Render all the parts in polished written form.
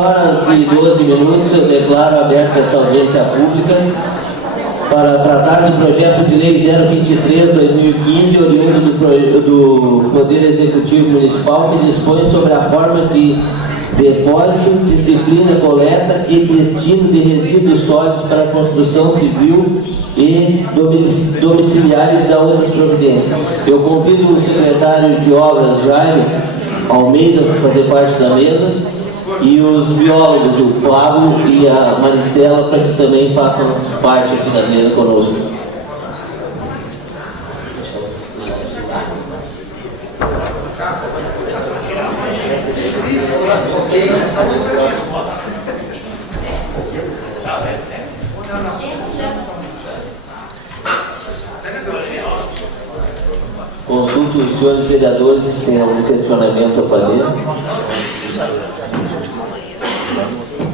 20h12, eu declaro aberta essa audiência pública para tratar do projeto de lei 023/2015, oriundo do Poder Executivo Municipal, que dispõe sobre a forma de depósito, disciplina, coleta e destino de resíduos sólidos para construção civil e domiciliares da outras providências. Eu convido o secretário de Obras, Jairo Almeida, para fazer parte da mesa, e os biólogos, o Pablo e a Maristela, para que também façam parte aqui da mesa conosco. Consulto os senhores vereadores se tem algum questionamento a fazer.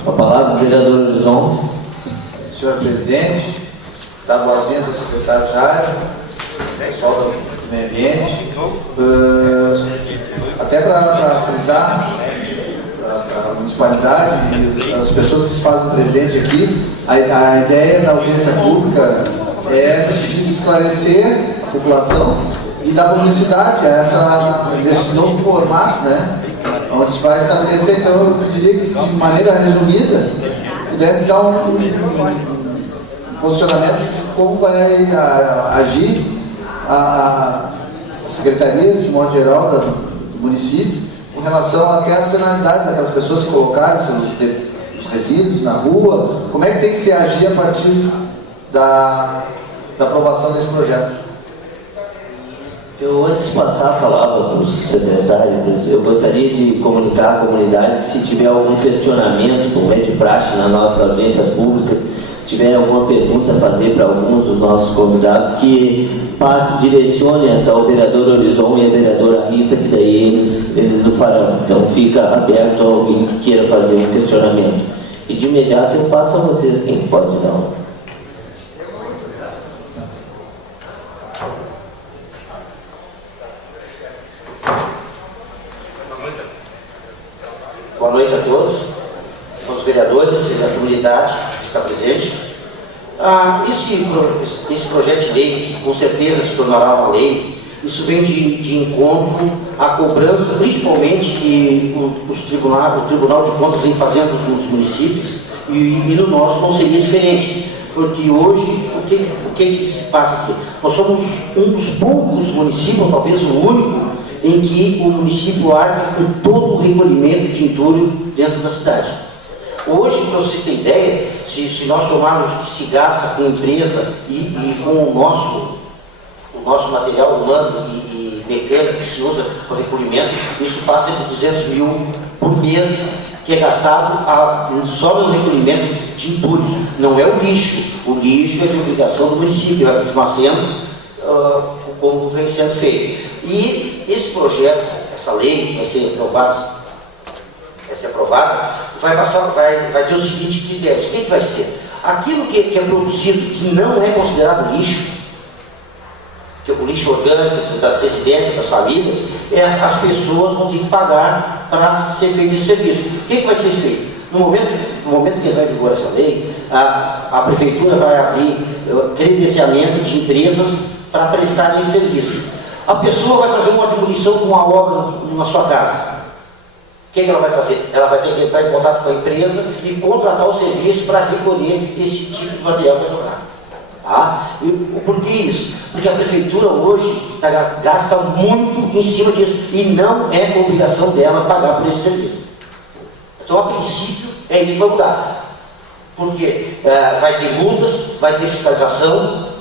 A palavra do vereador Horizonte. Senhor presidente, dá boas-vindas ao secretário Jairo, pessoal do meio ambiente. Até para frisar para a municipalidade e as pessoas que se fazem presente aqui, a ideia da audiência pública é no sentido de esclarecer a população e dar publicidade a esse novo formato, né? Onde se vai estabelecer. Então eu pediria que, de maneira resumida, pudesse dar um posicionamento de como vai agir a secretaria, de modo geral, do município, com relação até às penalidades daquelas pessoas que colocaram os resíduos na rua. Como é que tem que se agir a partir da aprovação desse projeto? Eu, antes de passar a palavra para o secretário, eu gostaria de comunicar à comunidade, se tiver algum questionamento, como é de praxe nas nossas audiências públicas, tiver alguma pergunta a fazer para alguns dos nossos convidados, que direcione essa ao vereador Horizon e a vereadora Rita, que daí eles o farão. Então fica aberto a alguém que queira fazer um questionamento. E de imediato eu passo a vocês quem pode dar um. Boa noite a todos, aos vereadores e à comunidade que está presente. Esse projeto de lei, com certeza, se tornará uma lei. Isso vem de encontro à cobrança, principalmente que o Tribunal de Contas vem fazendo nos municípios, e no nosso não seria diferente. Porque hoje, o que se passa aqui? Nós somos um dos poucos municípios, talvez o único, em que o município arca com todo o recolhimento de entulho dentro da cidade. Hoje, para vocês terem ideia, se nós somarmos o que se gasta com empresa e com o nosso material humano e mecânico que se usa para o recolhimento, isso passa de 200 mil por mês, que é gastado só no recolhimento de entulhos. Não é o lixo. O lixo é de obrigação do município, vai continuar sendo como vem sendo feito. E esse projeto, essa lei vai ser aprovada, vai ter o seguinte critério. O que vai ser? Aquilo que é produzido que não é considerado lixo, que é o lixo orgânico das residências, das famílias, as pessoas vão ter que pagar para ser feito esse serviço. O que vai ser feito? No momento que entrar em vigor essa lei, a prefeitura vai abrir credenciamento de empresas para prestarem esse serviço. A pessoa vai fazer uma demolição com uma obra na sua casa. O que ela vai fazer? Ela vai ter que entrar em contato com a empresa e contratar o serviço para recolher esse tipo de material que vai sobrar. Tá? Por que isso? Porque a prefeitura hoje gasta muito em cima disso e não é obrigação dela pagar por esse serviço. Então, a princípio, é isso que vai mudar. Porque vai ter multas, vai ter fiscalização.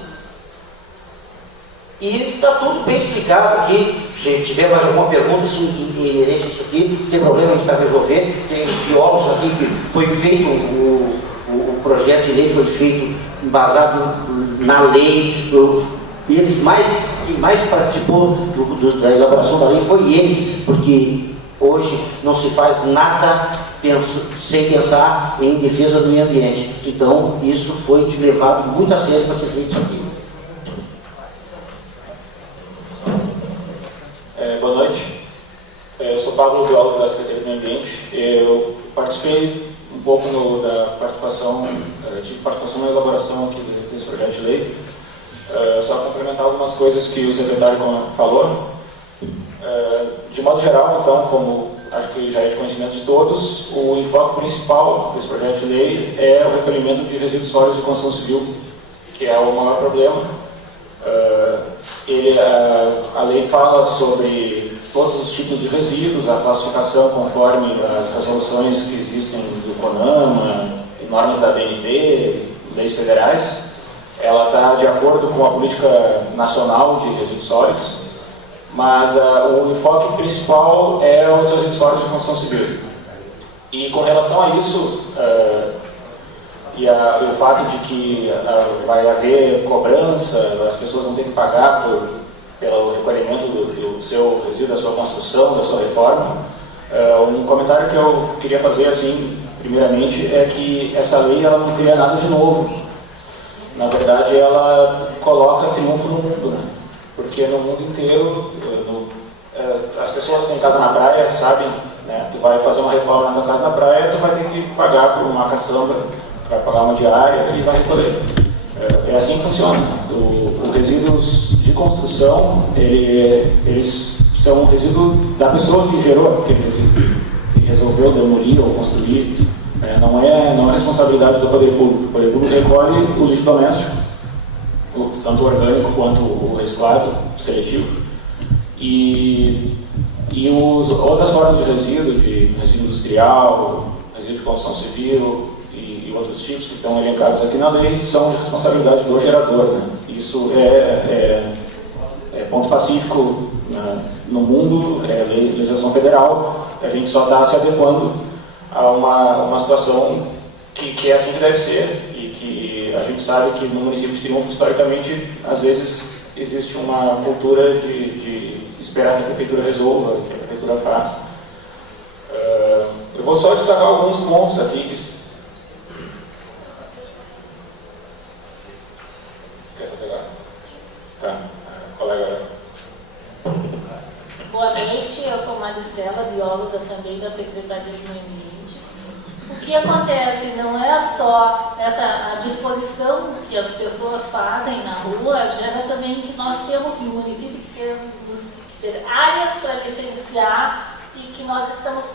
E está tudo bem explicado aqui. Se tiver mais alguma pergunta inerente a isso aqui, não tem problema, a gente vai resolver. Tem biólogos aqui que foi feito, o projeto de lei foi feito embasado na lei. Quem mais participou da elaboração da lei foi eles, porque hoje não se faz nada sem pensar em defesa do meio ambiente. Então, isso foi levado muito a sério para ser feito isso aqui. Boa noite. Eu sou Pablo, biólogo da Secretaria do Meio Ambiente. Eu participei um pouco da participação, tive participação na elaboração aqui desse projeto de lei. Só complementar algumas coisas que o secretário falou. De modo geral, então, como acho que já é de conhecimento de todos, o enfoque principal desse projeto de lei é o recolhimento de resíduos sólidos de construção civil, que é o maior problema. A lei fala sobre todos os tipos de resíduos, a classificação conforme as resoluções que existem do CONAMA, normas da ABNT, leis federais. Ela está de acordo com a política nacional de resíduos sólidos, mas o enfoque principal é os resíduos sólidos de construção civil. E com relação a isso, e o fato de que vai haver cobrança, as pessoas vão ter que pagar pelo recolhimento do seu resíduo, da sua construção, da sua reforma, um comentário que eu queria fazer, assim, primeiramente, é que essa lei ela não cria nada de novo. Na verdade, ela coloca triunfo no mundo, né? Porque no mundo inteiro, as pessoas que têm casa na praia sabem, né? Tu vai fazer uma reforma na tua casa na praia, tu vai ter que pagar por uma caçamba, vai pagar uma diária e vai recolher. É assim que funciona. Os resíduos de construção, eles são um resíduo da pessoa que gerou aquele resíduo, que resolveu demolir ou construir. Não é responsabilidade do poder público. O poder público recolhe o lixo doméstico, tanto o orgânico quanto o reciclado, seletivo. E outras formas de resíduo industrial, resíduo de construção civil e outros tipos que estão elencados aqui na lei, são de responsabilidade do gerador, né? Isso é ponto pacífico, né, no mundo, é legislação federal. A gente só está se adequando a uma situação que é assim que deve ser, e que a gente sabe que no município de Triunfo, historicamente, às vezes existe uma cultura de esperar que a prefeitura resolva, que a prefeitura faça. Eu vou só destacar alguns pontos aqui que... Quer fazer agora? Tá, colega. Boa noite, eu sou Maristela, bióloga também da Secretaria de Meio Ambiente. O que acontece não é só a disposição que as pessoas fazem na rua, gera também que nós temos no município que ter áreas para licenciar e que nós estamos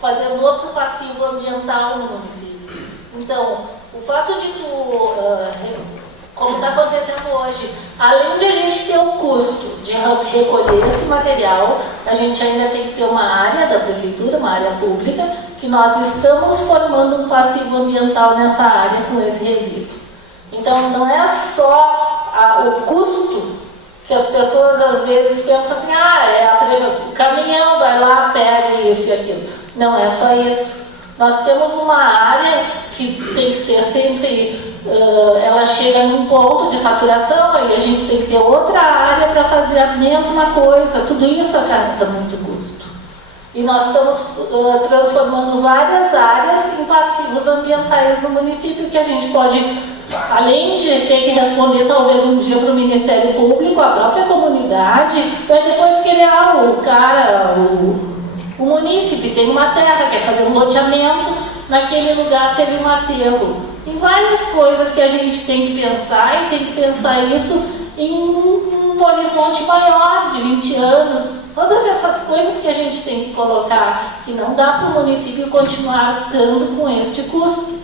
fazendo outro passivo ambiental no município. Então, o fato de como está acontecendo hoje, além de a gente ter o custo de recolher esse material, a gente ainda tem que ter uma área da prefeitura, uma área pública, que nós estamos formando um passivo ambiental nessa área com esse resíduo. Então, não é só o custo que as pessoas às vezes pensam assim, o caminhão vai lá, pega isso e aquilo. Não é só isso. Nós temos uma área que tem que ser sempre, ela chega num ponto de saturação, aí a gente tem que ter outra área para fazer a mesma coisa. Tudo isso acarreta muito custo. E nós estamos transformando várias áreas em passivos ambientais no município, que a gente pode, além de ter que responder talvez um dia para o Ministério Público, a própria comunidade, vai depois querer o munícipe tem uma terra, quer fazer um loteamento, naquele lugar teve um aterro. Tem várias coisas que a gente tem que pensar, e tem que pensar isso em um horizonte maior, de 20 anos. Todas essas coisas que a gente tem que colocar, que não dá para o município continuar estando com este custo.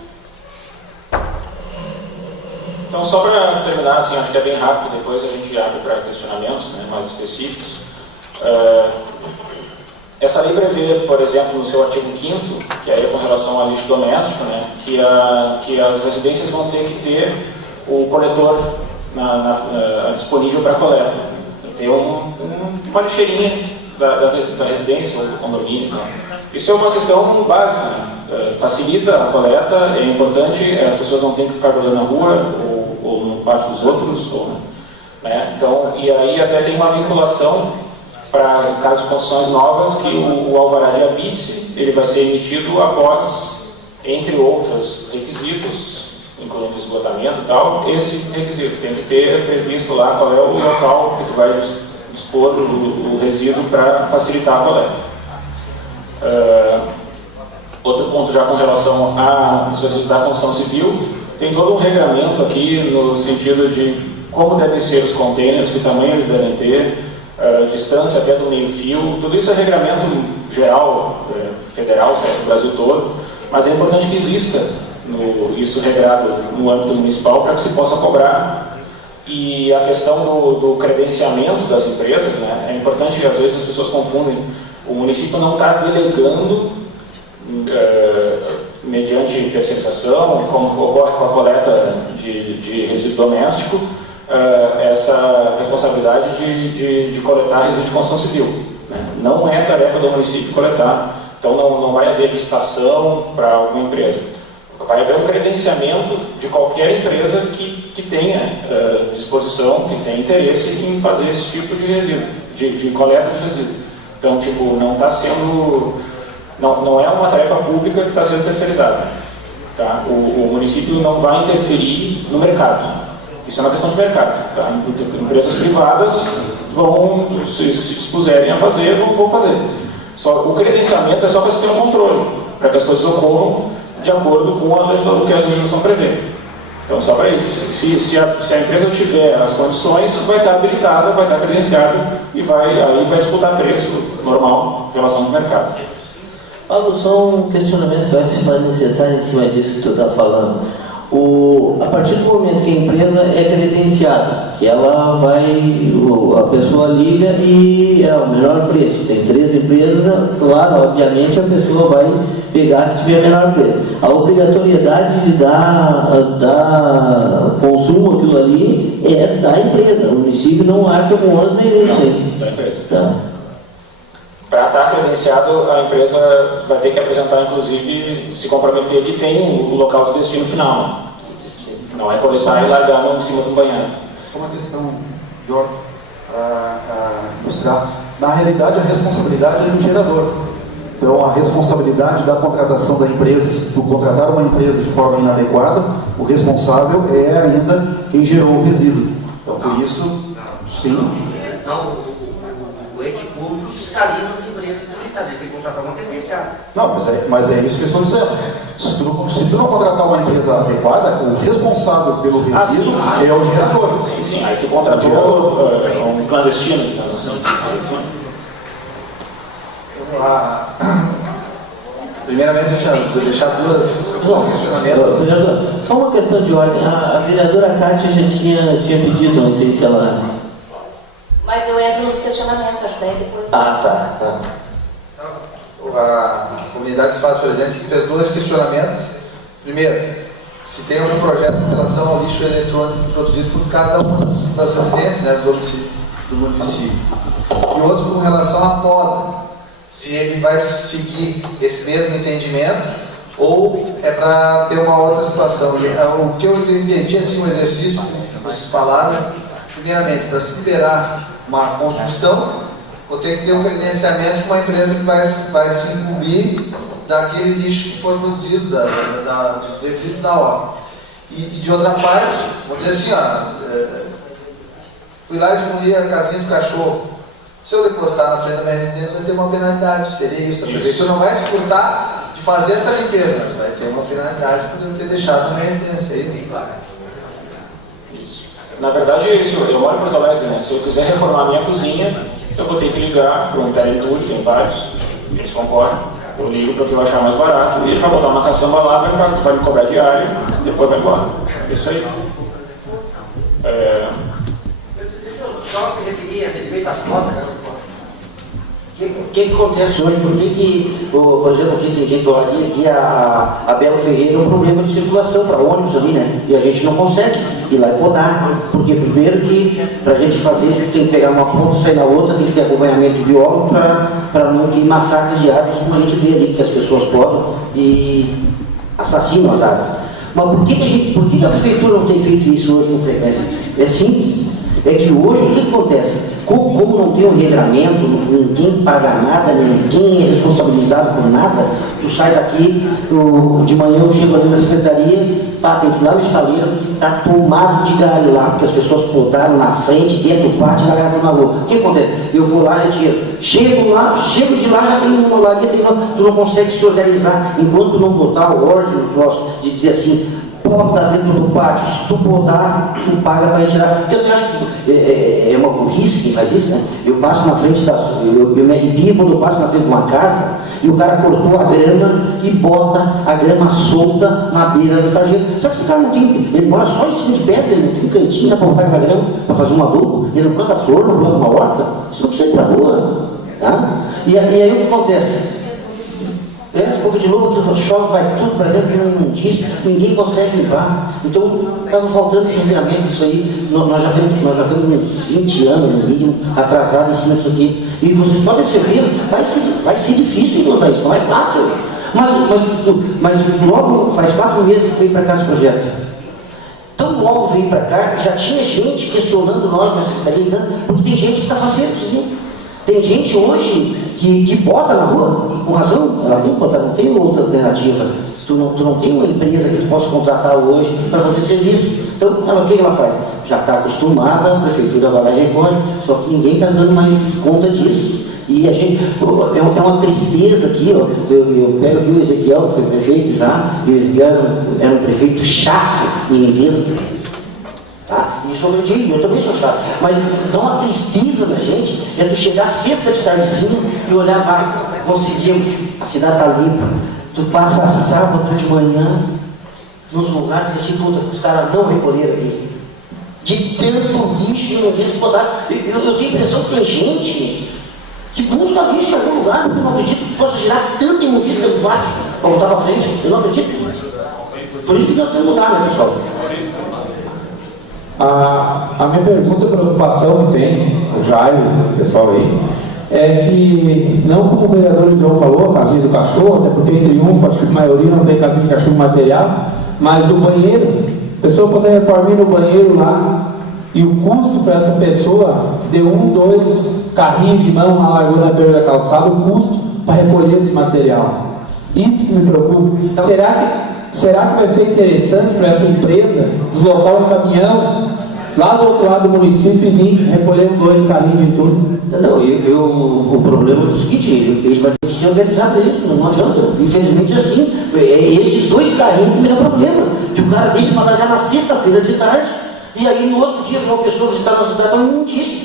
Então, só para terminar, assim, acho que é bem rápido, depois a gente abre para questionamentos, né, mais específicos. Essa lei prevê, por exemplo, no seu artigo 5º, que é com relação ao lixo doméstico, né, que as residências vão ter que ter o coletor disponível para coleta. Ter uma lixeirinha da residência ou do condomínio. Né. Isso é uma questão básica, né. Facilita a coleta, é importante, as pessoas não têm que ficar jogando na rua ou no pátio dos outros. Né. Então, e aí até tem uma vinculação para, em caso de construções novas, que o alvará de habite-se, ele vai ser emitido após, entre outros requisitos, incluindo esgotamento e tal, esse requisito tem que ter previsto lá qual é o local que tu vai dispor o resíduo para facilitar a coleta. Outro ponto já com relação à resíduos da construção civil, tem todo um regramento aqui no sentido de como devem ser os containers, que tamanho eles devem ter, distância até do meio-fio, tudo isso é regramento geral, federal, certo, do Brasil todo, mas é importante que exista isso regrado no âmbito municipal para que se possa cobrar. E a questão do credenciamento das empresas, né, é importante, às vezes as pessoas confundem, o município não está delegando mediante terceirização, como ocorre com a coleta de resíduo doméstico, essa responsabilidade de coletar resíduo de construção civil, né? Não é tarefa do município coletar, então não vai haver licitação para alguma empresa. Vai haver um credenciamento de qualquer empresa que tenha disposição, que tenha interesse em fazer esse tipo de resíduo, de coleta de resíduo. Então, tipo, não está sendo... Não é uma tarefa pública que está sendo terceirizada. Tá? O município não vai interferir no mercado. Isso é uma questão de mercado. Tá? Empresas privadas vão, se dispuserem a fazer, vão fazer. Só, o credenciamento é só para se ter um controle, para que as coisas ocorram de acordo com o que a legislação prevê. Então, só para isso. Se a empresa tiver as condições, vai estar habilitada, vai estar credenciada e aí vai disputar preço normal em relação ao mercado. Paulo, só um questionamento que eu acho que se faz necessário em cima disso que tu está falando. A partir do momento que a empresa é credenciada, que ela a pessoa liga e é o menor preço. Tem 3 empresas, claro, obviamente a pessoa vai pegar a que tiver menor preço. A obrigatoriedade de dar consumo aquilo ali é da empresa. O município não arca com ônus nem isso aí. Da empresa. Tá. Para estar credenciado, a empresa vai ter que apresentar, inclusive, se comprometer que tem o local de destino final. Não é coletar e largar em cima do banheiro. Uma questão, Jorge, ilustrar. Na realidade, a responsabilidade é do gerador. Então, a responsabilidade da contratação da empresa, se tu contratar uma empresa de forma inadequada, o responsável é ainda quem gerou o resíduo. Então, por isso, sim. Então, o ente público fiscaliza as empresas policiais, ele tem que contratar uma credenciada. Não, mas é isso que eu estou dizendo. Se tu não contratar uma empresa adequada, o responsável pelo resíduo é o gerador. Sim, aí tu contratou um clandestino, digamos assim. Primeiramente, vou deixar dois questionamentos. Vereador, só uma questão de ordem. A vereadora Cátia já tinha pedido, não sei se ela... Mas eu entro nos questionamentos, acho que daí depois... Tá. A comunidade se faz presente que fez 2 questionamentos. Primeiro, se tem algum projeto em relação ao lixo eletrônico produzido por cada uma das residências, né, do município. E outro com relação à poda. Se ele vai seguir esse mesmo entendimento ou é para ter uma outra situação. O que eu entendi, assim, um exercício que vocês falaram, primeiramente, para se liberar uma construção, vou ter que ter um credenciamento com uma empresa que vai se incumbir daquele lixo que for produzido, do resíduo da obra. E de outra parte, vamos dizer assim, fui lá e demoli a casinha do cachorro. Se eu depositar na frente da minha residência, vai ter uma penalidade. Seria isso. A prefeitura não vai se furtar de fazer essa limpeza, mas vai ter uma penalidade por eu ter deixado na minha residência. É isso? Isso. Na verdade é isso. Eu moro em Porto Alegre, né? Se eu quiser reformar a minha cozinha, eu vou ter que ligar para um Teletúlio, tem vários, eles concorrem. Eu ligo para o que eu achar mais barato e ele vai botar uma caçamba lá, vai me cobrar diário, depois vai embora. É isso aí. Deixa eu só me referir a respeito às notas. O que acontece hoje? Por exemplo, aqui tem gente aqui a Belo Ferreira é um problema de circulação para ônibus ali, né? E a gente não consegue ir lá e podar. Porque primeiro que para a gente fazer, a gente tem que pegar uma ponta, sair na outra, tem que ter acompanhamento de biólogo para não ter massacres de árvores, como a gente vê ali, que as pessoas podam e assassinam as árvores. Mas por que a prefeitura não tem feito isso hoje com frequência? É simples. É que hoje, o que acontece? Como não tem um regramento, ninguém paga nada, ninguém é responsabilizado por nada, tu sai daqui, de manhã eu chego ali na secretaria, tem que ir lá no estaleiro, que está tomado de galho lá, porque as pessoas botaram na frente, dentro do pátio, e largaram na rua. O que acontece? Eu vou lá, retiro. Chego de lá, já tem uma olaria, tu não consegue se organizar, enquanto não botar o órgão no troço, de dizer assim, bota dentro do pátio, se tu botar, tu paga para retirar. Porque eu acho que é uma burrice quem faz isso, né? Eu passo na frente eu me arrepio quando eu passo na frente de uma casa e o cara cortou a grama e bota a grama solta na beira do sargento. Só que esse cara não tem, ele mora só em cima de pedra, ele não tem um cantinho para botar aquela grama, para fazer um adubo, ele não planta flor, não planta uma horta, isso não precisa ir para a rua. Tá? E aí o que acontece? Pouco de novo, chove, vai tudo para dentro, não imundícia, ninguém consegue limpar. Então, estava faltando esse regramento, isso aí. Nós já temos 20 anos, no mínimo, atrasados em cima disso aqui. E vocês podem perceber, vai ser difícil encontrar isso, não é fácil. Mas logo, faz 4 meses que veio para cá esse projeto. Tão logo veio para cá, já tinha gente questionando nós na secretaria, porque tem gente que está fazendo isso aqui. Tem gente hoje que bota na rua, com razão, ela tem que botar, não tem outra alternativa. Tu não tem uma empresa que tu possa contratar hoje para fazer serviço. Então, o que ela faz? Já está acostumada, a prefeitura vai lá e recolhe, só que ninguém está dando mais conta disso. E a gente, é uma tristeza aqui, ó. Eu pego aqui o Ezequiel, que foi prefeito já, e o Ezequiel era um prefeito chato em limpeza. Tá? E sobre o dia, eu também sou chato. Mas dá uma tristeza na gente, é tu chegar sexta de tardezinha e olhar para conseguimos, a cidade está limpa. Tu passa sábado de manhã nos lugares assim, puta, os caras não recolheram aqui. De tanto lixo e ninguém se podar. Eu tenho a impressão que tem gente que busca lixo em algum lugar, porque eu não acredito que possa gerar tanta imundícia dentro do pátio para voltar para frente. Eu não acredito. Por isso que nós temos que mudar, né, pessoal? A minha pergunta, a preocupação que tem, o Jairo, o pessoal aí, é que, não como o vereador João falou, a casinha do cachorro, até porque em Triunfo, acho que a maioria não tem casinha de cachorro material, mas o banheiro, a pessoa fazer reforminha no banheiro lá, e o custo para essa pessoa, deu 2 carrinhos de mão na largura na beira da calçada, o custo para recolher esse material. Isso que me preocupa. Então, será que vai ser interessante para essa empresa deslocar um caminhão lá do outro lado do município e vir recolher 2 carrinhos de tudo? Não, o problema é o seguinte, ele vai ter que se organizar para isso, não adianta. Infelizmente assim, esses 2 carrinhos que me dá problema, que o cara deixa para largar na sexta-feira de tarde, e aí no outro dia uma pessoa visitar na cidade não disse,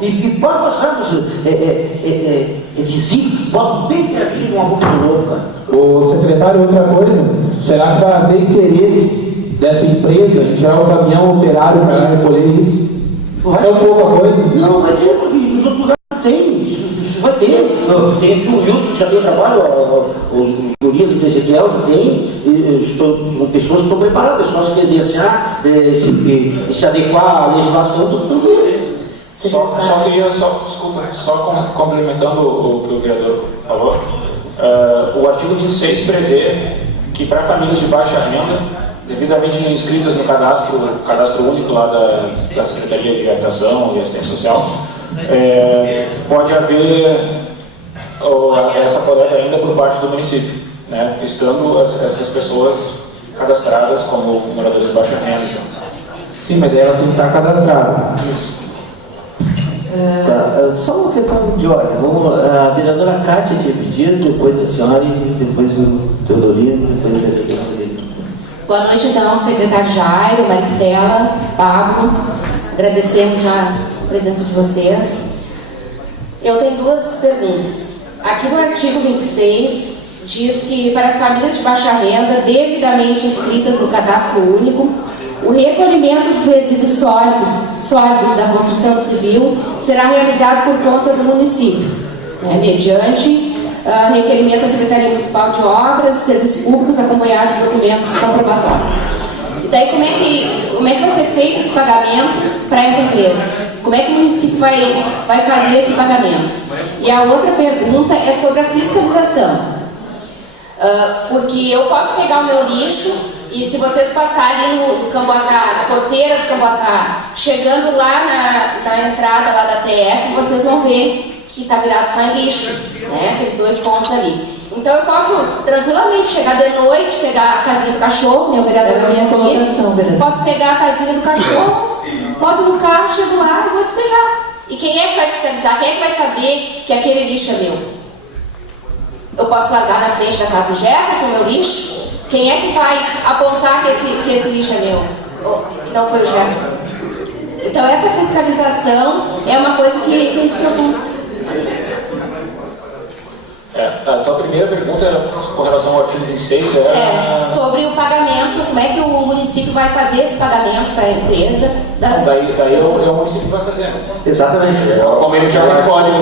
e pode passar, é visível, bota bem pertinho de uma boca de novo, cara. O secretário, outra coisa, será que vai haver interesse dessa empresa em tirar o caminhão operário para lá recolher isso? Tão pouca coisa? Não, vai ter, porque nos outros lugares não tem, isso vai ter. Tem aqui o Wilson, já tem trabalho, os gurias do Ezequiel já tem, são pessoas que estão preparadas, pessoas que desejar se adequar à legislação, tudo. Só queria, só complementando o que o vereador falou, o artigo 26 prevê que para famílias de baixa renda, devidamente inscritas no cadastro único lá da Secretaria de Habitação e Assistência Social, pode haver essa coleta ainda por parte do município, né, estando essas pessoas cadastradas como moradores de baixa renda. Sim, mas ela tem que estar cadastrada. Isso. Só uma questão de ordem. A vereadora Cátia tinha pedido, depois a senhora e depois o Teodorino, depois a vereadora. Boa noite, então, secretário Jairo, Maristela, Pablo. Agradecemos já a presença de vocês. Eu tenho 2 perguntas. Aqui no artigo 26, diz que para as famílias de baixa renda, devidamente inscritas no cadastro único, o recolhimento dos resíduos sólidos da construção civil será realizado por conta do município, né, mediante requerimento da Secretaria Municipal de Obras e Serviços Públicos, acompanhado de documentos comprobatórios. E daí, como é que vai ser feito esse pagamento para essa empresa? Como é que o município vai fazer esse pagamento? E a outra pergunta é sobre a fiscalização. Porque eu posso pegar o meu lixo e, se vocês passarem ali no Camboatá, na porteira do Camboatá, chegando lá na entrada lá da DF, vocês vão ver que está virado só em lixo, né? Aqueles 2 pontos ali. Então eu posso tranquilamente chegar de noite, pegar a casinha do cachorro, né? O vereador disse, posso pegar a casinha do cachorro, boto no carro, chego lá e vou despejar. E quem é que vai fiscalizar? Quem é que vai saber que aquele lixo é meu? Eu posso largar na frente da casa do Jefferson meu lixo? Quem é que vai apontar que esse lixo é meu? Que não foi o Jefferson. Então essa fiscalização é uma coisa que nos preocupa. A tua primeira pergunta era com relação ao artigo 26, sobre o pagamento, como é que o município vai fazer esse pagamento para a empresa? Daí é o município que vai fazer. Exatamente. Como ele já recolhe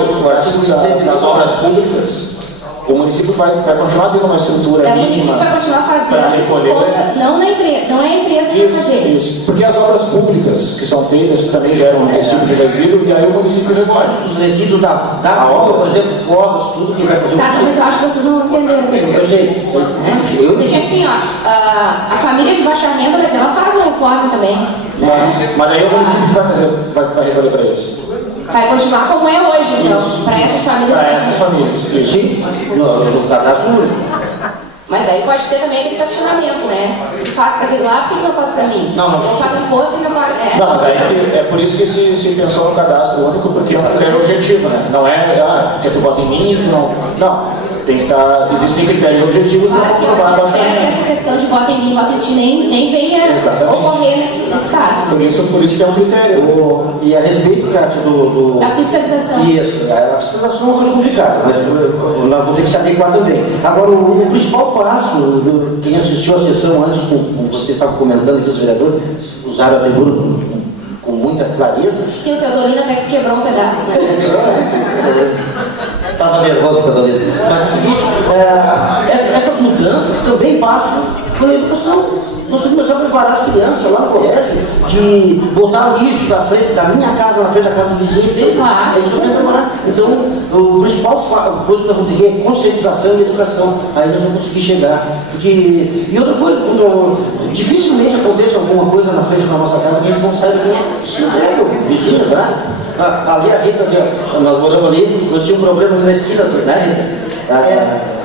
nas obras públicas, o município vai continuar tendo uma estrutura mínima. O município vai continuar fazendo, para recolher. não é a empresa que vai fazer. Isso, porque as obras públicas que são feitas também geram esse tipo de resíduo e aí o município recolhe. Os resíduos da obra, por exemplo, povos, tudo que vai fazer Mas eu acho que vocês não entenderam. Eu sei. Porque assim, a família de baixa renda, mas ela faz uma reforma também. Mas aí o município vai recolher para eles. Vai continuar como é hoje, então, para essas famílias. Para essas famílias, isso. Sim, no cadastro único. Mas daí pode ter também aquele questionamento, né? Se faz para aquele lá, por que eu faço para mim? Não. Eu pago imposto e não pago. Não, mas aí é por isso que se pensou no cadastro único, porque é o objetivo, né? Não é, quer que tu vote em mim, não. Tem que estar, existem critérios objetivos para aprovar eu espero que essa questão de voto em mim, voto em ti nem venha ocorrer nesse caso. Por isso que é um critério. E a respeito, Cátia, da fiscalização. Isso, a fiscalização é uma coisa complicada, mas nós vamos ter que se adequar também. Agora, o principal passo, quem assistiu a sessão antes, como você estava comentando aqui, os vereadores usaram a tribuna com muita clareza. Sim, o Teodolino até que quebrou um pedaço, né? Estava nervoso, Teodolino. Mas é o seguinte, essas mudanças também passam pela educação. Nós temos que começar a preparar as crianças lá no colégio, de botar lixo na frente da minha casa, na frente da casa do vizinho. Claro. A gente tem que preparar. Então, o principal coisa que nós vamos ter é conscientização e educação. Aí nós vamos conseguir chegar. E outra coisa, dificilmente aconteça alguma coisa na frente da nossa casa que a gente não saiba quem é. Se é, vizinhos, né? Ali a Rita, nós moramos ali, nós tínhamos um problema na esquina, né, Rita?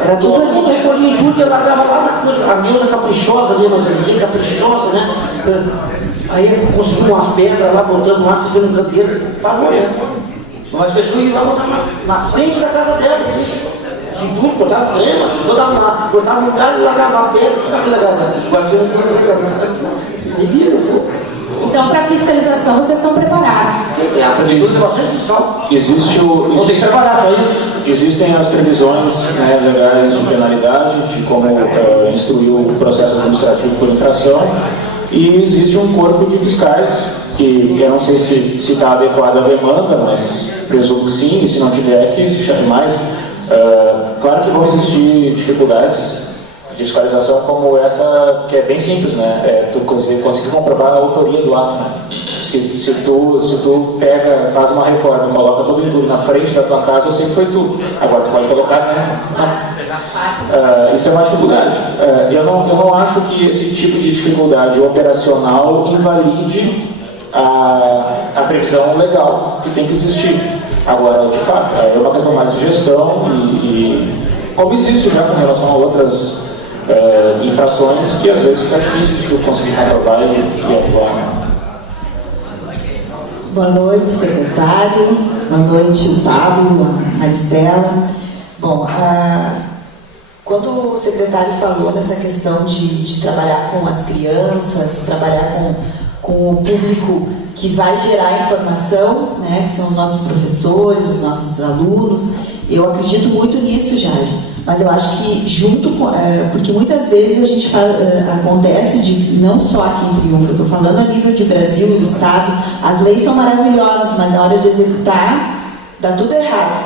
Era tudo ali, recolhia tudo, eu largava lá, a Neuza caprichosa ali, nossa vizinha caprichosa, né? Aí conseguimos umas pedras lá, botamos lá, fizemos um canteiro, tá morrendo. Mas fechou e ia lá botar na frente da casa dela, se tudo, botava crema, botava um galho e largava a pedra, tudo aquilo da casa. Então, para fiscalização, vocês estão preparados? A prefeitura tem bastante fiscal. Vou ter que preparar só isso. Existem as previsões, né, legais de penalidade, de como instruir o processo administrativo por infração, e existe um corpo de fiscais, que eu não sei se está adequado à demanda, mas presumo que sim, e se não tiver, que se chame mais. Claro que vão existir dificuldades de fiscalização como essa, que é bem simples, né? Tu conseguir comprovar a autoria do ato, né? Se tu pega, faz uma reforma e coloca todo o entulho na frente da tua casa, eu sei que foi tu. Agora tu pode colocar, né? Isso é uma dificuldade. Eu não acho que esse tipo de dificuldade operacional invalide a previsão legal que tem que existir. Agora, de fato, é uma questão mais de gestão e como existe já com relação a outras infrações que às vezes fica difícil de tu conseguir comprovar e atuar. Boa noite, secretário. Boa noite, o Pablo, a Maristela. Bom, quando o secretário falou dessa questão de trabalhar com as crianças, trabalhar com o público que vai gerar informação, né, que são os nossos professores, os nossos alunos, eu acredito muito nisso, Jair. Mas eu acho que junto com... porque muitas vezes a gente acontece não só aqui em Triunfo, eu estou falando a nível de Brasil, do Estado, as leis são maravilhosas, mas na hora de executar, dá tudo errado.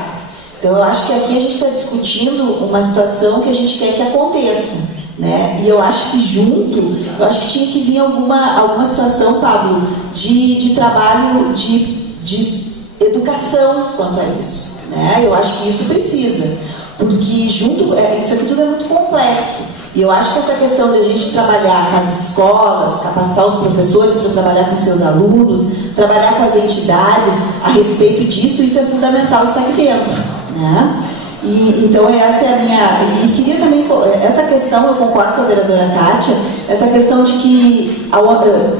Então eu acho que aqui a gente está discutindo uma situação que a gente quer que aconteça, né? E eu acho que junto, eu acho que tinha que vir alguma situação, Pablo, de trabalho de educação quanto a isso, né? Eu acho que isso precisa. Porque junto, isso aqui tudo é muito complexo. E eu acho que essa questão de a gente trabalhar com as escolas, capacitar os professores para trabalhar com seus alunos, trabalhar com as entidades a respeito disso, isso é fundamental estar aqui dentro, né? E, então essa é a minha... E queria também... Essa questão, eu concordo com a vereadora Kátia, essa questão de que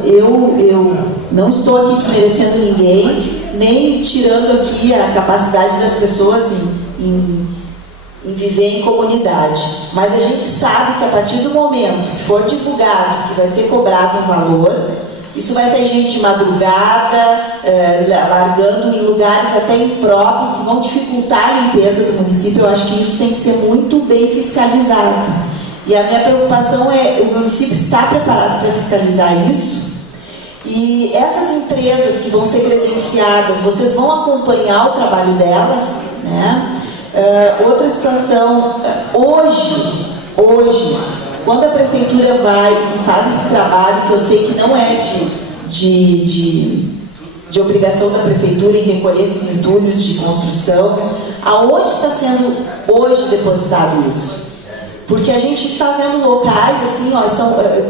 eu não estou aqui desmerecendo ninguém, nem tirando aqui a capacidade das pessoas em viver em comunidade. Mas a gente sabe que a partir do momento que for divulgado que vai ser cobrado um valor, isso vai ser gente de madrugada, largando em lugares até impróprios, que vão dificultar a limpeza do município. Eu acho que isso tem que ser muito bem fiscalizado. E a minha preocupação é, o município está preparado para fiscalizar isso? E essas empresas que vão ser credenciadas, vocês vão acompanhar o trabalho delas, né? Outra situação, hoje, quando a prefeitura vai e faz esse trabalho, que eu sei que não é de obrigação da prefeitura em recolher esses entulhos de construção, aonde está sendo hoje depositado isso? Porque a gente está vendo locais, assim,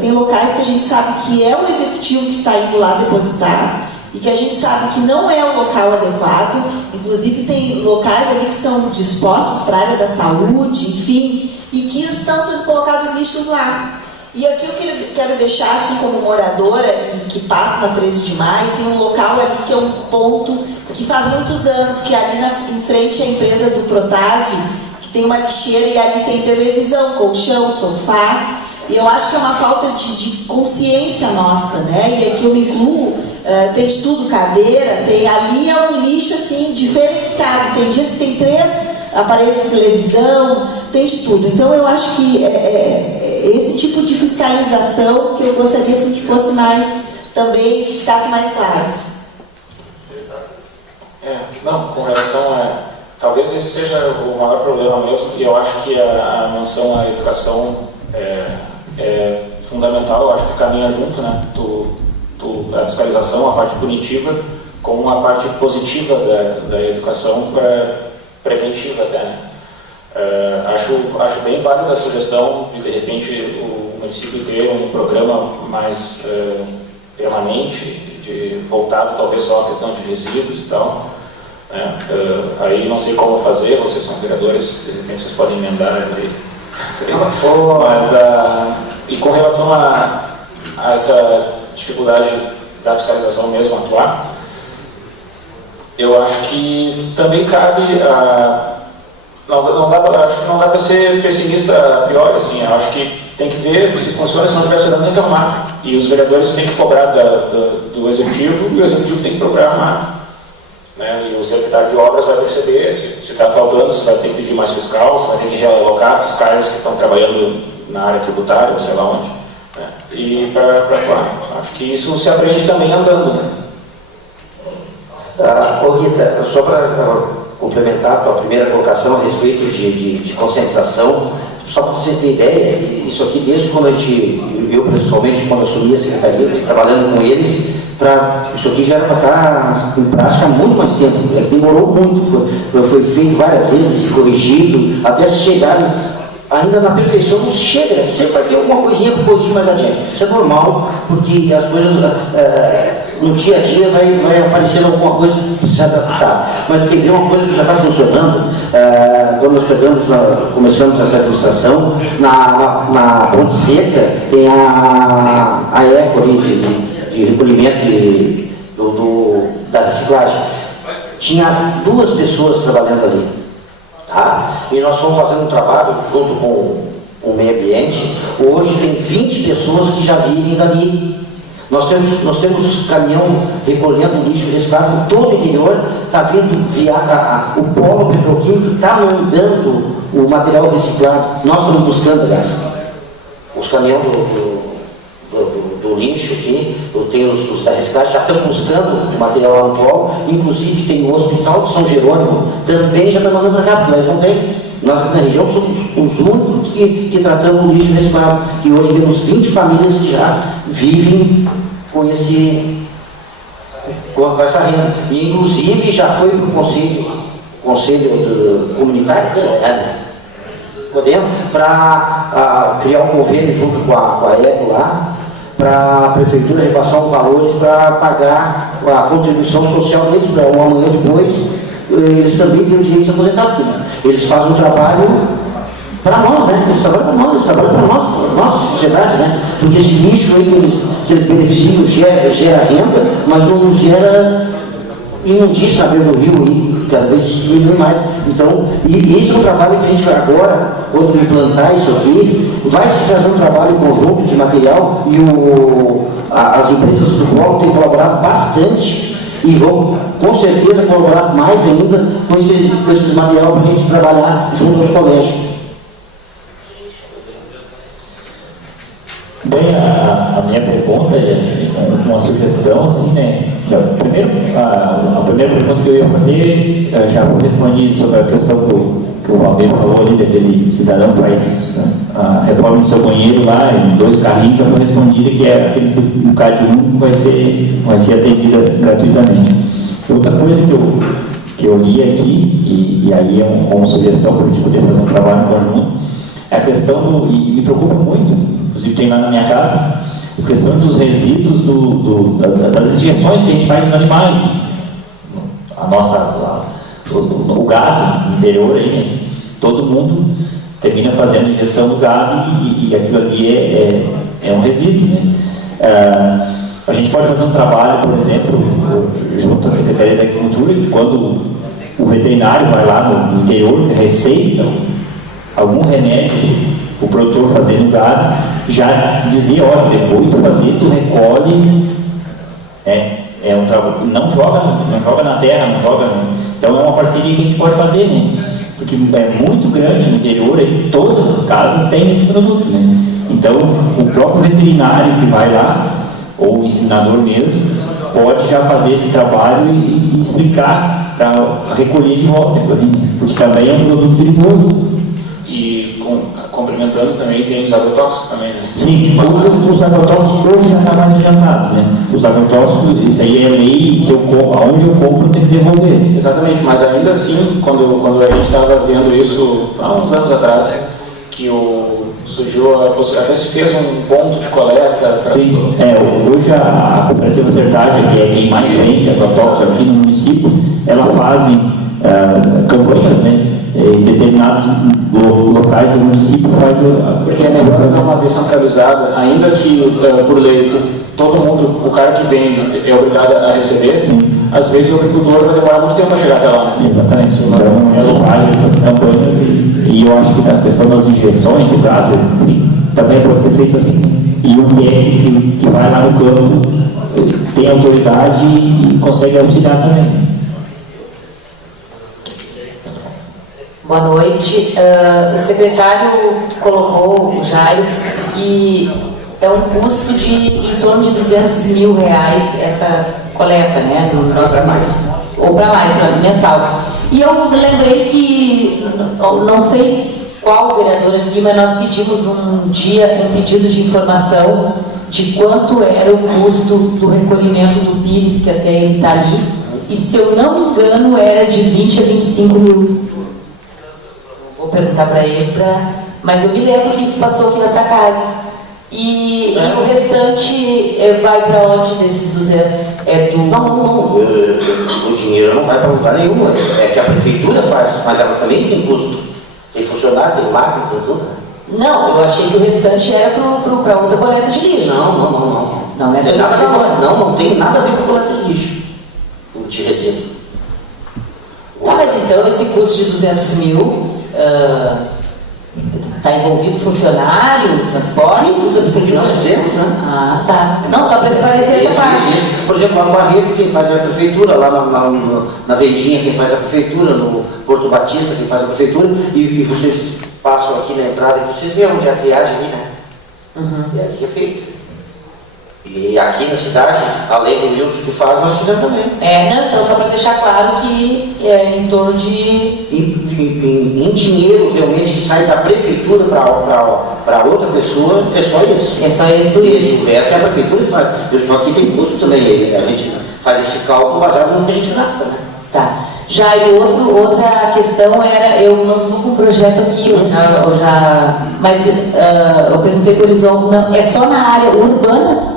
tem locais que a gente sabe que é o executivo que está indo lá depositar, e que a gente sabe que não é o local adequado. Inclusive tem locais ali que estão dispostos para a área da saúde, enfim, e que estão sendo colocados lixos lá. E aqui eu quero deixar, assim, como moradora, e que passo na 13 de maio, tem um local ali que é um ponto que faz muitos anos, que ali em frente à empresa do Protásio, que tem uma lixeira e ali tem televisão, colchão, sofá. E eu acho que é uma falta de consciência nossa, né? E aqui eu me incluo, tem de tudo, cadeira, tem ali é um lixo assim, diferenciado. Tem dias que tem 3 aparelhos de televisão, tem de tudo. Então eu acho que esse tipo de fiscalização que eu gostaria assim, que fosse mais, também que ficasse mais claro. Não, com relação a... Talvez esse seja o maior problema mesmo, e eu acho que a menção à educação é fundamental. Eu acho que caminha junto, né? A fiscalização, a parte punitiva, com uma parte positiva da educação preventiva até, né? Acho bem válida a sugestão de repente, o município ter um programa mais permanente, voltado talvez só à questão de resíduos e tal. Aí não sei como fazer, vocês são vereadores, de repente vocês podem emendar aí. Mas, e com relação a essa dificuldade da fiscalização mesmo atuar, eu acho que também cabe acho que não dá para ser pessimista a priori, assim. Eu acho que tem que ver se funciona, se não estiver funcionando tem que arrumar. E os vereadores têm que cobrar do executivo, e o executivo tem que procurar arrumar. Né? E o secretário de obras vai perceber se está faltando, se vai ter que pedir mais fiscal, se vai ter que realocar fiscais que estão trabalhando na área tributária, ou sei lá onde. Né? E para atuar. Acho que isso se aprende também andando. Né? Rita, só para complementar a tua primeira colocação a respeito de conscientização, só para vocês terem ideia, isso aqui desde quando eu principalmente quando assumi a secretaria, trabalhando com eles, isso aqui já era para estar em prática há muito mais tempo, demorou muito, foi feito várias vezes, corrigido, até se chegar, ainda na perfeição não se chega, sempre vai ter alguma coisinha para corrigir mais adiante. Isso é normal, porque as coisas no dia a dia vai aparecendo alguma coisa que precisa adaptar. Mas quer ver uma coisa que já está funcionando, quando nós começamos essa administração, na Ponte Seca tem a eco ali de recolhimento da reciclagem. Tinha 2 pessoas trabalhando ali. Tá? E nós fomos fazendo um trabalho junto com o meio ambiente. Hoje tem 20 pessoas que já vivem dali. Nós temos caminhão recolhendo lixo reciclável em todo o interior, está vindo via o polo petroquímico, está mandando o material reciclado. Nós estamos buscando, aliás, os caminhões do lixo aqui, tem os da reciclagem, já estão buscando o material lá no polo, inclusive tem o Hospital de São Jerônimo, também já está mandando para cá, porque nós não tem. Nós aqui na região somos os únicos que tratamos o lixo reciclável, que hoje temos 20 famílias que já vivem com essa renda. E inclusive já foi para o conselho comunitário, podemos, para criar um convênio junto com a ECO lá, para a prefeitura repassar os valores para pagar a contribuição social deles, para um amanhã depois eles também têm o direito de se aposentar, porque eles fazem um trabalho para nós, né? Eles trabalham para nós, eles trabalham para nossa sociedade, né? Porque esse lixo aí que eles beneficiam gera renda, mas não gera imundícia na beira do rio aí, cada vez diminui mais. Então, e esse é um trabalho que a gente vai agora, quando implantar isso aqui, vai se fazer um trabalho conjunto de material e as empresas do bloco têm colaborado bastante e vão com certeza colaborar mais ainda com esse material para a gente trabalhar junto aos colégios. Bem, a minha pergunta é uma sugestão, assim, né? Primeiro, a primeira pergunta que eu ia fazer, já vou responder sobre a questão que o Valdir falou ali, daquele cidadão que faz a reforma do seu banheiro lá, em 2 carrinhos, já foi respondida, que é aqueles do CAD1 vai ser atendida gratuitamente. Outra coisa que eu li aqui, e aí é uma sugestão para a gente poder fazer um trabalho conjunto, é a questão e me preocupa muito, inclusive tem lá na minha casa, as questões dos resíduos das injeções que a gente faz nos animais. O gado no interior aí, né? Todo mundo termina fazendo injeção do gado e aquilo ali é um resíduo, né? A gente pode fazer um trabalho, por exemplo, junto à Secretaria da Agricultura, que quando o veterinário vai lá no interior, que receita algum remédio, o produtor fazendo gado, já dizia, olha, depois de fazer, tu recolhe, um trabalho, não joga na terra, então é uma parceria que a gente pode fazer, né? Porque é muito grande no interior, e todas as casas têm esse produto, né? Então, o próprio veterinário que vai lá, ou o ensinador mesmo, pode já fazer esse trabalho e explicar para recolher de volta, porque também é um produto perigoso. E complementando também, tem os agrotóxicos também, né? Sim, os agrotóxicos hoje já está mais adiantado, né? Os agrotóxicos, isso aí é lei, aonde eu compro eu tenho que devolver. Exatamente, mas ainda assim, quando a gente estava vendo isso há uns anos atrás, que surgiu, até se fez um ponto de coleta. Sim, hoje a Cooperativa Sertagem, que é quem mais vende agrotóxicos aqui no município, ela faz campanhas, né? Em determinados locais do município faz porque é melhor dar uma descentralizada, ainda que por lei todo mundo, o cara que vende é obrigado a receber. Sim. Às vezes o agricultor vai demorar muito tempo para chegar até lá, né? Exatamente, então ela faz essas campanhas e eu acho que a questão das injeções do gado, enfim, também pode ser feito assim. E o técnico que vai lá no campo tem autoridade e consegue auxiliar também. Boa noite. O secretário colocou, o Jairo, que é um custo de em torno de R$200 mil essa coleta, né? Ou para mais, mensal. E eu lembrei que, não sei qual vereador aqui, mas nós pedimos um pedido de informação de quanto era o custo do recolhimento do Pires, que até ele está ali, e se eu não me engano era de 20 a 25 mil. Vou perguntar para ele, mas eu me lembro que isso passou aqui nessa casa. E o restante vai para onde desses 200? Não. O dinheiro não vai para lugar nenhum. É que a prefeitura faz, mas ela também tem custo. Tem funcionário, tem máquina, tem tudo. Não, eu achei que o restante era para outra coleta de lixo. Não. Não é Tem nada a ver não tem nada a ver com coleta de lixo. De resíduo. Tá, mas então esse custo de 200 mil está envolvido funcionário, transporte? Tudo que nós fizemos, né? Ah, tá. Não, só para esclarecer essa parte. Por exemplo, lá no Barreto, quem faz é a prefeitura, lá na Vendinha, quem faz é a prefeitura, no Porto Batista, quem faz é a prefeitura, e vocês passam aqui na entrada e vocês veem onde é a triagem ali, né? Uhum. E ali é feito. E aqui na cidade, além do Wilson que faz, nós fizemos também. Não, então só para deixar claro que é em torno de... Em dinheiro, realmente, que sai da prefeitura para outra pessoa, é só isso. É só isso do Wilson. O resto é a prefeitura que faz. Só que tem custo também. A gente faz esse cálculo baseado no que a gente gasta, né? Tá. Jair, outra questão era, eu não estou com o projeto aqui, mas eu perguntei para o Elisão, é só na área urbana?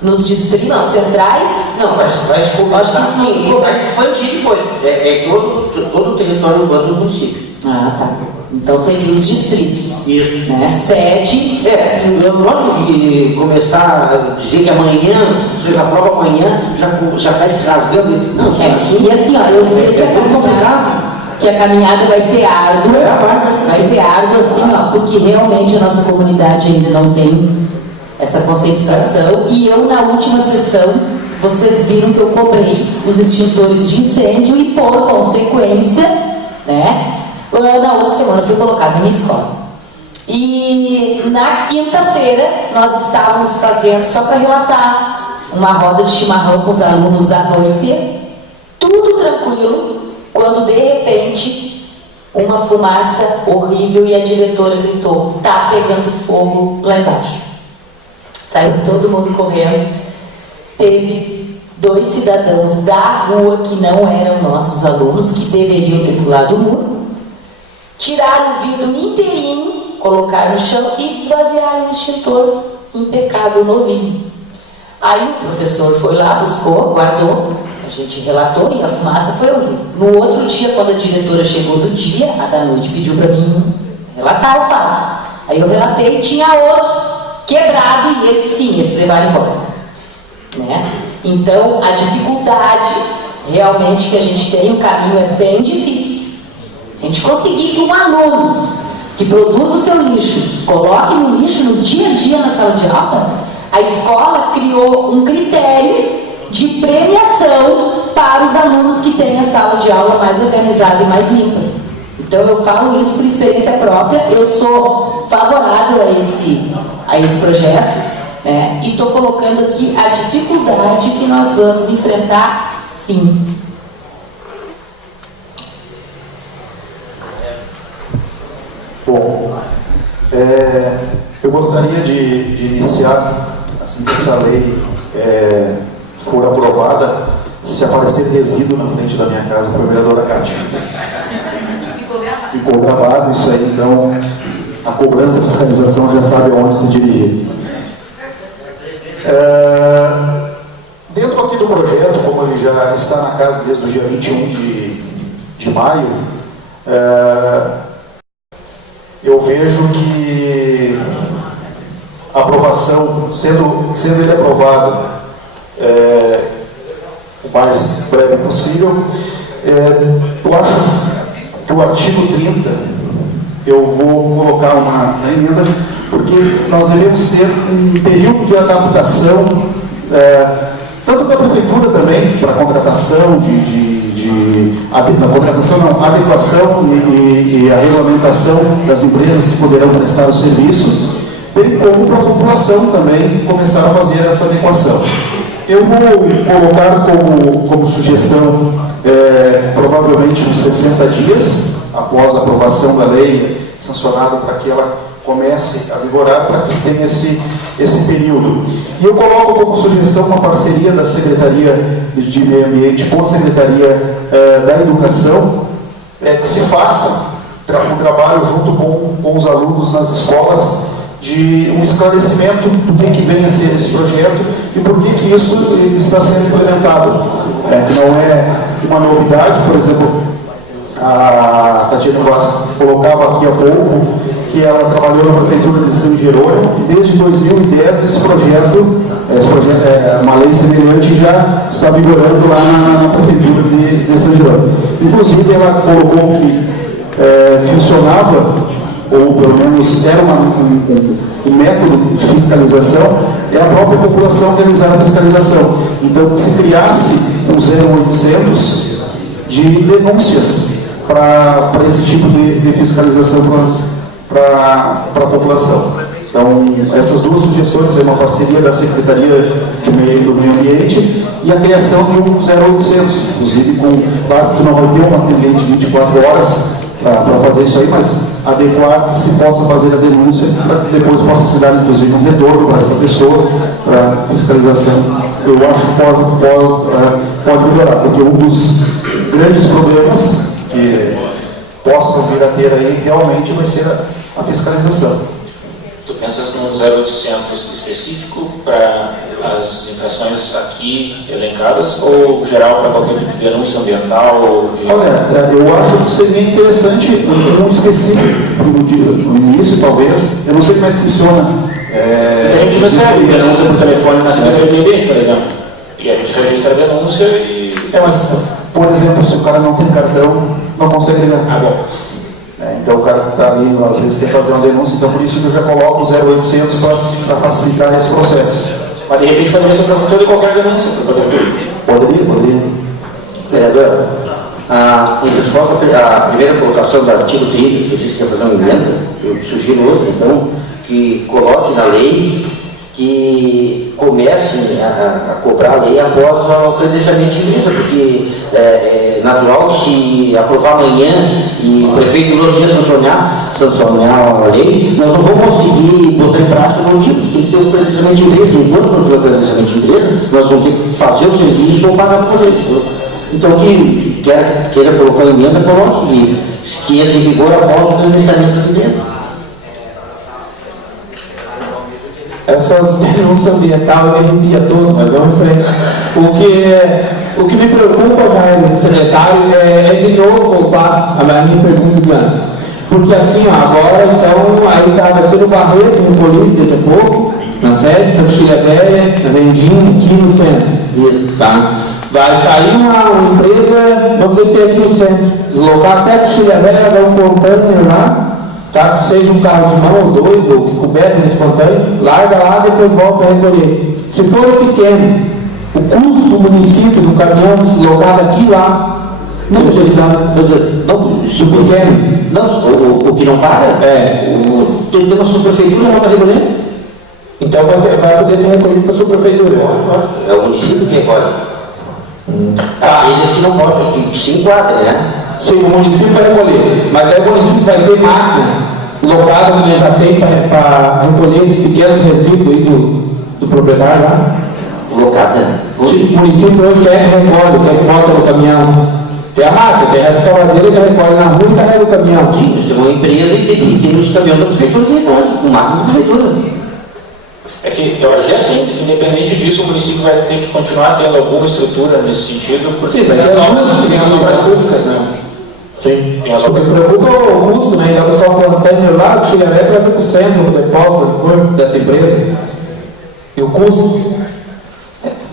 Nos distritos centrais? Não, vai se começar assim, vai se expandir depois. É todo o território urbano do município. Ah, tá. Então seriam os distritos. Isso. Né? Sede. Lógico que começar a dizer que amanhã, você já prova amanhã, já sai se rasgando. Não, assim. E assim, ó, eu sei que a caminhada vai ser árdua. Vai ser árdua, assim, ó, porque realmente a nossa comunidade ainda não tem essa conscientização. E eu, na última sessão, vocês viram que eu cobrei os extintores de incêndio e, por consequência, né? Na outra semana fui colocada na minha escola. E na quinta-feira nós estávamos fazendo, só para relatar, uma roda de chimarrão com os alunos à noite, tudo tranquilo, quando de repente uma fumaça horrível e a diretora gritou: "Tá pegando fogo lá embaixo". Saiu todo mundo correndo. Teve 2 cidadãos da rua que não eram nossos alunos, que deveriam ter pulado o muro, tiraram o vidro inteirinho, colocaram no chão e esvaziaram o extintor impecável, novinho. Aí o professor foi lá, buscou, guardou, a gente relatou e a fumaça foi horrível. No outro dia, quando a diretora chegou do dia, a da noite pediu para mim relatar o fato. Aí eu relatei e tinha outro quebrado e esse sim, esse levaram embora. Né? Então, a dificuldade realmente que a gente tem, o caminho é bem difícil. A gente conseguir que um aluno que produz o seu lixo, coloque no lixo no dia a dia na sala de aula, a escola criou um critério de premiação para os alunos que têm a sala de aula mais organizada e mais limpa. Então eu falo isso por experiência própria, eu sou favorável a esse projeto, né? E estou colocando aqui a dificuldade que nós vamos enfrentar, sim. Bom, eu gostaria de iniciar, assim que essa lei for aprovada, se aparecer resíduo na frente da minha casa, foi a vereadora Cátia. Ficou gravado isso aí, então a cobrança de fiscalização já sabe aonde se dirigir. Dentro aqui do projeto, como ele já está na casa desde o dia 21 de maio, eu vejo que a aprovação, sendo ele aprovado o mais breve possível, eu acho que o artigo 30, eu vou colocar uma emenda, porque nós devemos ter um período de adaptação, tanto da prefeitura também, para a contratação adequação e a regulamentação das empresas que poderão prestar o serviço, bem como para a população também começar a fazer essa adequação. Eu vou colocar como sugestão, provavelmente uns 60 dias, após a aprovação da lei, sancionada para que ela comece a vigorar, para que se tenha esse período. E eu coloco como sugestão uma parceria da Secretaria de Meio Ambiente com a Secretaria da Educação, que se faça um trabalho junto com os alunos nas escolas de um esclarecimento do que vem a ser esse projeto e por que isso está sendo implementado. Que não é uma novidade, por exemplo, a Tatiana Vasco colocava aqui há pouco que ela trabalhou na Prefeitura de São Jerônimo e desde 2010 esse projeto, uma lei semelhante já está vigorando lá na Prefeitura de São Jerônimo. Inclusive ela colocou que funcionava, ou pelo menos era um método de fiscalização, é a própria população realizar a fiscalização. Então, se criasse um 0800 de denúncias para esse tipo de fiscalização para a população. Então, essas duas sugestões é uma parceria da Secretaria do Meio Ambiente e a criação de um 0800, inclusive claro que não vai ter um atendente de 24 horas para fazer isso aí, mas adequar que se possa fazer a denúncia, para que depois possa se dar, inclusive, um retorno para essa pessoa, para fiscalização. Eu acho que pode melhorar, porque um dos grandes problemas que possam vir a ter aí realmente vai ser a fiscalização. Tu pensas num 0800 específico para as infrações aqui elencadas ou geral para qualquer tipo de denúncia ambiental? Ou de... Olha, eu acho que seria interessante um específico no início, talvez. Eu não sei como é que funciona. A gente recebe denúncia por telefone na Secretaria do Meio Ambiente, por exemplo. E a gente registra a denúncia e... mas, por exemplo, se o cara não tem cartão, não consegue ligar. Ah, bom. Então o cara que está ali, às vezes tem que fazer uma denúncia, então por isso que eu já coloco o 0800 para facilitar esse processo. Mas de repente poderia ser produtor de qualquer denúncia para o poder público. Poderia. Vereador, em resposta à primeira colocação do artigo 30, que eu disse que ia fazer uma emenda, eu sugiro outro, então, que coloque na lei que comecem a cobrar a lei após o credenciamento de empresa, porque é natural que se aprovar amanhã e o prefeito no dia sancionar a lei, nós não vamos conseguir botar em prática no dia, porque tem que ter o credenciamento de empresa. Enquanto não tiver o credenciamento de empresa, nós vamos ter que fazer o serviço e vamos pagar para fazer isso. Então, quem queira colocar a emenda, coloque que entre em vigor após o credenciamento das empresas. Essas denúncias ambientais me arrepia todo, mas vamos em frente. O que me preocupa, Jair, secretário, é de novo voltar a minha pergunta de antes. Porque assim, agora então, aí vai ser o Barreto recolhido daqui a pouco, na sede, na Chile Velha, na Vendinha, aqui no centro. Isso, tá? Vai sair uma empresa, vamos dizer que tem aqui no centro, deslocar até a Chile Velha, dar um container lá, tá? Que seja um carro de mão ou dois, ou que couber nesse container, larga lá e depois volta a recolher. Se for pequeno, o custo do município, do caminhão deslocado aqui e lá, não seria não, se pequeno. Não, o que não paga? Tem uma subprefeitura, não vai recolher? Então vai poder ser recolhido para a subprefeitura? É o município que recolhe. Eles que não podem, que se enquadrem, né? Sim, o município vai recolher, mas aí o município vai ter máquina locada, como já tem, para recolher esses pequenos resíduos aí do proprietário lá. Locada? Sim, o município hoje quer que recolhe, quer que bota no caminhão. Tem a máquina, tem a escavadeira que recolhe na rua e carrega o caminhão. Sim, nós temos uma empresa e tem os caminhões da prefeitura que recolhe, com máquina da prefeitura. É que eu acho que assim, independente disso, o município vai ter que continuar tendo alguma estrutura nesse sentido, porque tem as obras públicas, né? Sim. Tem as O que obras preocupa é o custo, né? Então buscar um container lá, que chega vai para o centro, o depósito dessa empresa. E o custo?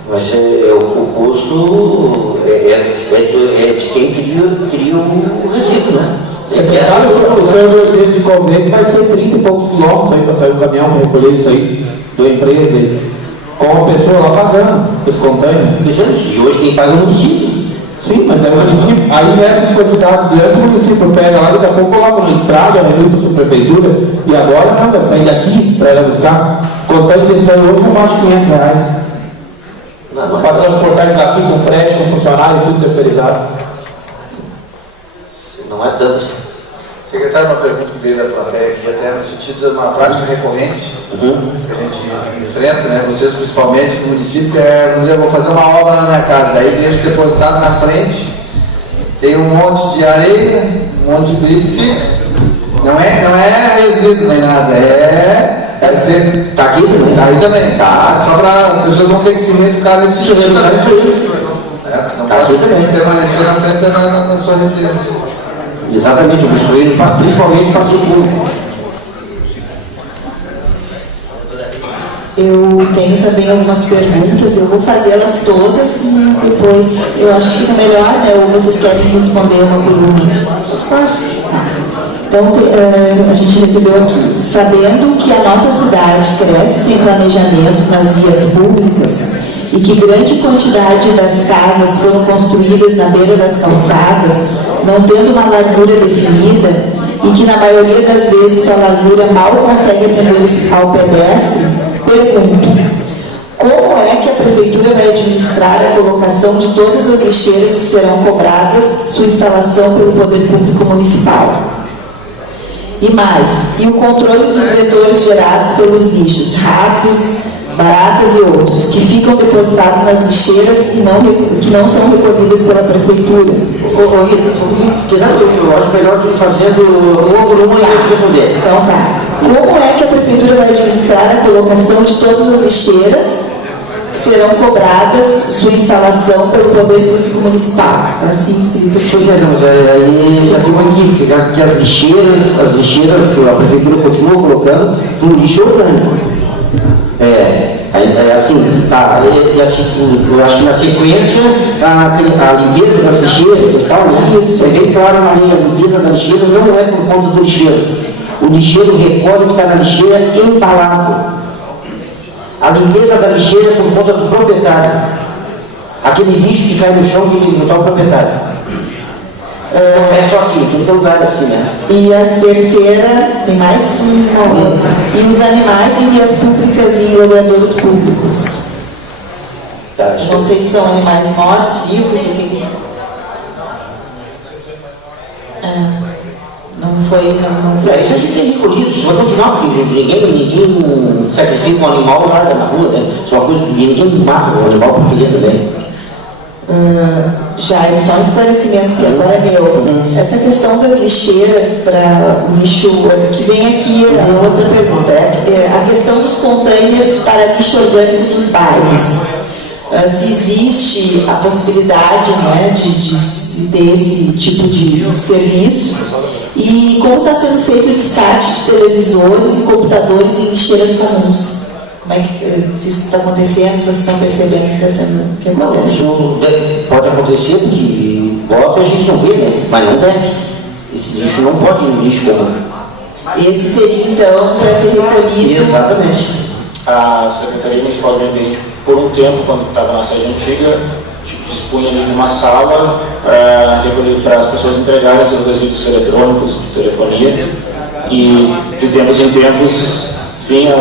Mas o custo é de quem cria o resíduo, né? Secretário, o senhor teve de convênio que vai ser 30 e poucos quilômetros aí para sair o caminhão para recolher isso aí da empresa aí, com a pessoa lá pagando esse container. E hoje quem paga é o município. Sim, mas é o município. Aí nessas quantidades grandes o município pega lá, daqui a pouco coloca no estrada, remete para a subprefeitura, e agora não, vai sair daqui para ela buscar. Container desse aí hoje não baixa R$500. Para transportar daqui com frete, com funcionário, tudo terceirizado. Não é tanto assim. Secretário, uma pergunta que veio da plateia aqui, até no sentido de uma prática recorrente que a gente enfrenta, né? Vocês principalmente no município, vamos dizer, eu vou fazer uma obra na minha casa, daí deixo depositado na frente, tem um monte de areia, um monte de brito e fica. Não é resíduo nem nada, vai ser. Tá aqui também? Tá aí também. Tá, só para as pessoas não terem que se reeducar nesse sentido também. Não pode permanecer na frente da sua residência. Exatamente, obstruindo principalmente para o público. Eu tenho também algumas perguntas, eu vou fazê-las todas e depois eu acho que fica melhor, né? Ou vocês querem responder uma por uma? Então, a gente recebeu aqui, sabendo que a nossa cidade cresce sem planejamento nas vias públicas e que grande quantidade das casas foram construídas na beira das calçadas, não tendo uma largura definida, e que na maioria das vezes sua largura mal consegue atender ao pedestre, pergunto, como é que a Prefeitura vai administrar a colocação de todas as lixeiras que serão cobradas, sua instalação pelo Poder Público Municipal? E mais, e o controle dos vetores gerados pelos lixos, ratos, baratas e outros, que ficam depositados nas lixeiras e que não são recolhidas pela prefeitura. Ô Rita, eu acho melhor tu ir fazendo uma por uma e eu te responder. Então tá. Como é que a prefeitura vai administrar a colocação de todas as lixeiras que serão cobradas sua instalação pelo poder público municipal? Está assim escrito. Pois é, mas aí já tem uma equipe, que as lixeiras que a prefeitura continua colocando no lixo orgânico. Assim, tá, eu acho que na sequência a limpeza das lixeiras e tal, né? Isso. É bem claro na lei, a limpeza da lixeira não é por conta do lixeiro. O lixeiro recolhe o que está na lixeira embalado. A limpeza da lixeira é por conta do proprietário. Aquele lixo que cai no chão tem que botar o proprietário. Não é só aqui, tem todo lugar assim, né? E a terceira, tem mais uma. E os animais em vias públicas e em olhadouros públicos. Tá, não sei se são animais mortos, vivos, o que. Não foi. Isso a gente tem recolhido, isso vai continuar, porque ninguém sacrifica um animal e larga na rua, né? Isso é uma coisa, ninguém mata um animal por querer também. Já, é só um esclarecimento que agora é meu. Essa questão das lixeiras para o lixo, que vem aqui a outra pergunta, a questão dos containers para lixo orgânico nos bairros. Se existe a possibilidade, né, de ter esse tipo de serviço e como está sendo feito o descarte de televisores e computadores em lixeiras comuns. Como é que se isso está acontecendo, se vocês estão percebendo que está sendo que acontece? Não, isso pode acontecer, porque pode a gente não vê, né? Mas não deve. Esse lixo não pode ir no lixo comum. Esse seria então para ser recolhido. Exatamente. A Secretaria Municipal do Meio Ambiente, por um tempo, quando estava na sede antiga, dispunha ali de uma sala para as pessoas entregarem seus resíduos eletrônicos de telefonia, e de tempos em tempos vinha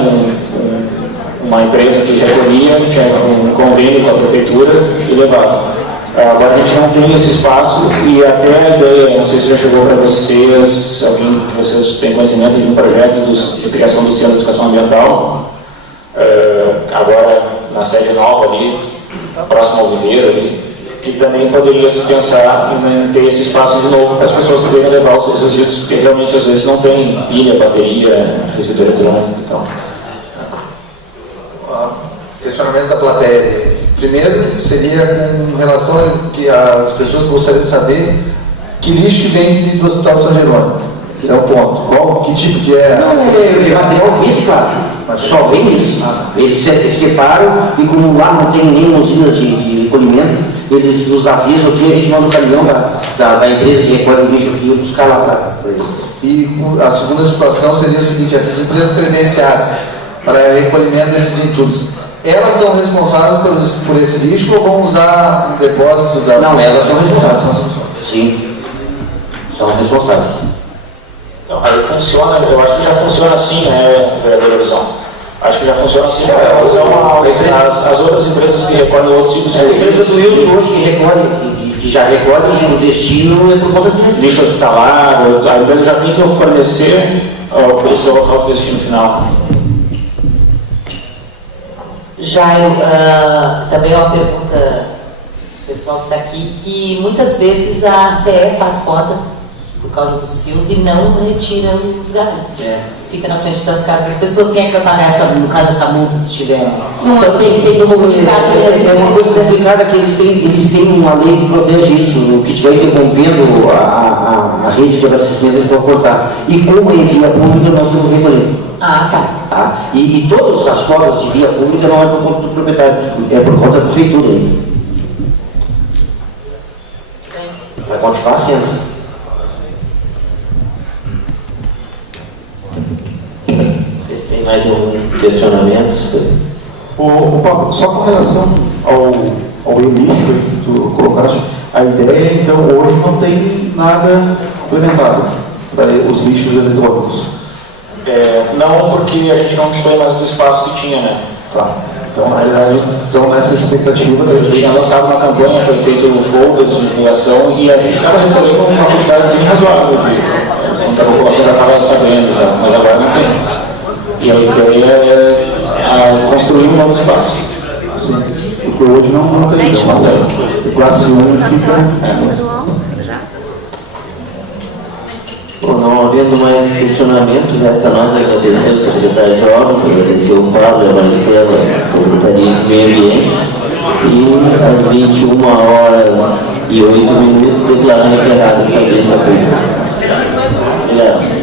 uma empresa que recolhia, que tinha um convênio com a prefeitura e levava. Agora a gente não tem esse espaço e até a ideia, não sei se já chegou para vocês, alguém de vocês tem conhecimento de um projeto de criação do Centro de Educação Ambiental, agora na sede nova ali, próximo ao viveiro ali, que também poderia se pensar em ter esse espaço de novo para as pessoas poderem levar os seus resíduos, porque realmente às vezes não tem pilha, bateria, resíduo eletrônico e tal. Questionamentos da plateia. Primeiro, seria com relação a que as pessoas gostariam de saber que lixo que vem do Hospital São Jerônimo. Esse é o ponto. Que tipo de Não, é material reciclado. Só vem isso. Eles separam e como lá não tem nenhuma usina de recolhimento, eles nos avisam que a gente manda o caminhão da empresa que recolhe o lixo aqui e buscar lá para eles. E a segunda situação seria o seguinte: essas empresas credenciadas para recolhimento desses entulhos, elas são responsáveis por esse lixo ou vão usar um depósito da... Não, elas são responsáveis. Sim, são responsáveis. Então, aí funciona, eu acho que já funciona assim, né, vereador Elisão? Acho que já funciona assim em relação às outras empresas que recolhem outros tipos de resíduos. A empresa do Wilson hoje que já recolhe e o destino é por conta de lixo hospitalar, a empresa já tem que fornecer o seu local de destino final. Jairo, também é uma pergunta pessoal que está aqui, que muitas vezes a CE faz poda por causa dos fios e não retira os galhos. Fica na frente das casas. As pessoas têm que pagar, no caso, essa multa se tiver. Então tem no comunicado mesmo. É uma coisa complicada que eles têm uma lei que protege isso. O que estiver interrompendo a rede de abastecimento, eles vão cortar. E como é via pública, nós temos que recolher. Tá? E todas as podas de via pública não é por conta do proprietário, é por conta da prefeitura. Vai continuar sendo. Vocês têm mais algum questionamento? Pablo, só com relação ao lixo que tu colocaste, a ideia, então, hoje não tem nada implementado para os lixos eletrônicos. Não, porque a gente não dispõe mais do espaço que tinha, né? Tá. Então, na realidade, nessa expectativa da A gente tinha lançado uma campanha, foi feito folders de divulgação e a gente estava recolhendo uma quantidade bem razoável de a população já estava sabendo, mas agora não tem. E a ideia é a construir um novo espaço. Sim, porque hoje não tem. Classe 1 fica. Bom, não havendo mais questionamento, resta nós agradecer ao secretário de Obras, agradecer o Pablo, a Maristela, a Secretaria de Meio Ambiente, e às 21h08 declarar encerrada essa audiência pública. Obrigado.